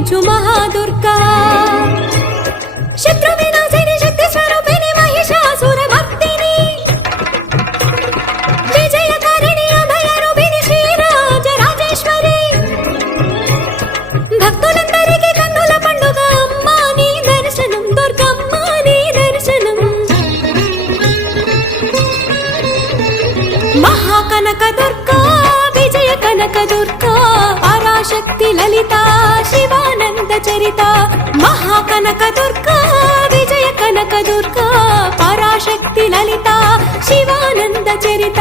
కరుణించు మహాదుర్గా శత్రు వినాశిని శక్తి స్వరూపిణి మహిషాసుర భక్తిని విజయకారిణి అభయ రూపిణి శ్రీరాజ రాజేశ్వరి భక్తులందరికీ కన్నుల పండుగ అమ్మా నీ దర్శనం దుర్గమ్మ నీ దర్శనం మహాకనక దుర్గా విజయ కనక దుర్గా పరాశక్తి లలిత శివానంద చరిత మహాకనక దుర్గా విజయ కనక దుర్గా పరాశక్తి లలిత శివానంద చరిత